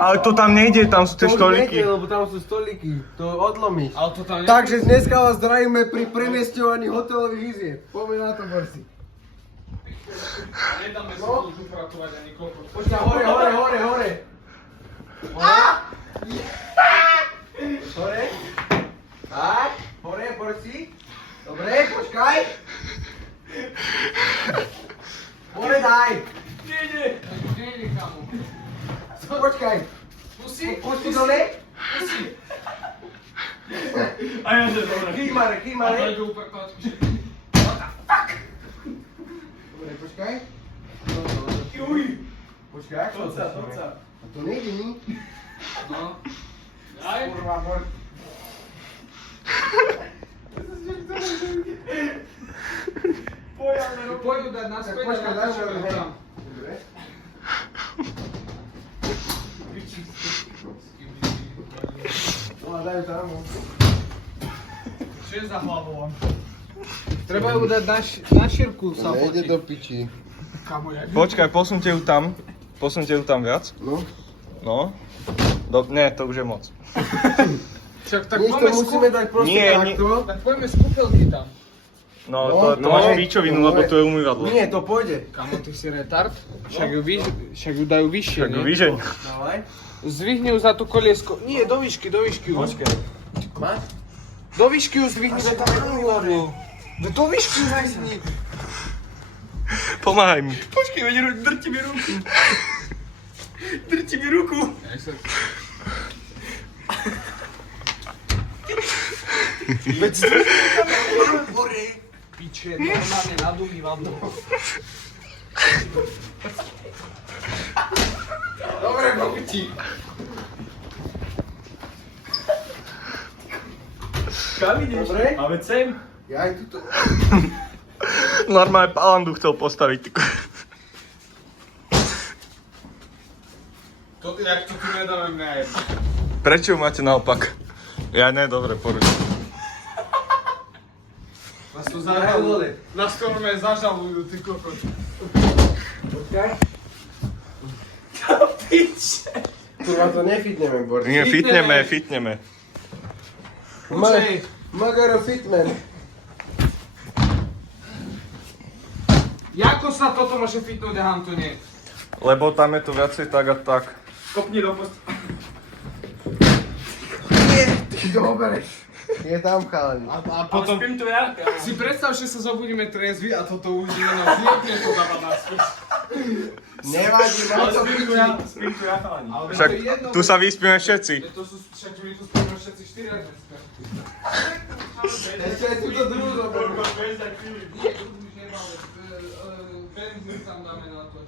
Ale to tam nejde, tam sú tie stolíky. Lebo tam sú stolíky, to odlomíš. Ale to tam Takže dneska vás zdravíme pri premiestňovaní hotelových izieb. Poďme na to, Borsi. nedáme sa tu upratovať ani koľko. Počkaj, hore. Hore. Tak, hore, Borsi. Dobre, počkaj. Hore daj. Nie, kamo. Počkaj. Pusti dole. A ja že dobre. Kýmare. A dojde upratovať. Dobre, počkaj. Počkaj, Poď sa. A to nejde, ni? No. Aj. Kurva, Bor. Poďu dať naspäť a Počkaj, daj natáčame hej. tam. Dobre. No a dajú tam. Čo je za hlavou? Treba ju dať na šírku sa Nejde do piči. Kamo, jak? Počkaj, posunte ju tam viac. No. No. Nie, to už je moc. Však tak Nič to musíme dať proste Nie, takto. Tak poďme z kúpelky tam. No, to máš píčovinu, lebo to je umývadlo. Nie, to pôjde. Kamo, ty si retard? Však ju dajú vyššie, Tak nie? vyžeň. Dávaj. Zdvihni ju za tú koliesko. Nie, do výšky ju. Počkaj. Máš? Do výšky ju zdvihni. Ale tam je umývadlo. Do výšky ju zdvihni. Pomáhaj mi. Počkej, veď drti mi ruku. Drti mi ruku. Veď zdvihni hore. Piče, normálne nad umývadlo. Dobre, popiči. Kam ideš? Dobre. A veď sem. Ja aj tuto. Normálne Palandu chcel postaviť. Jak to tu nedáme mňa aj. Prečo ju máte naopak? Ja ne, dobre, poruč. Nás to Dajú dole. Nás to normálne zažalujú, ty kokot. Počkaj. Piče. Kurva, to nefitneme, Bor. Nie, fitneme. Počkej. Magaro Fitman. Jako sa toto môže fitnúť a ham to nie? Lebo tam je to viacej tak a tak. Kopni do post... Dobre. Je tam chalani. A potom... spím tu ja. Si predstav, že sa zobudíme trezvy a toto uvidíme na zjebne to dáva naspäť. Nevadí, mám to piči. Spím tu ja, chalani. Však tu sa vyspíme všetci. To sú, však my tu spíme všetci 4 dneska. Ešte aj túto druhú zoberiem. Nie, už nemáme. Benzín tam dáme na to.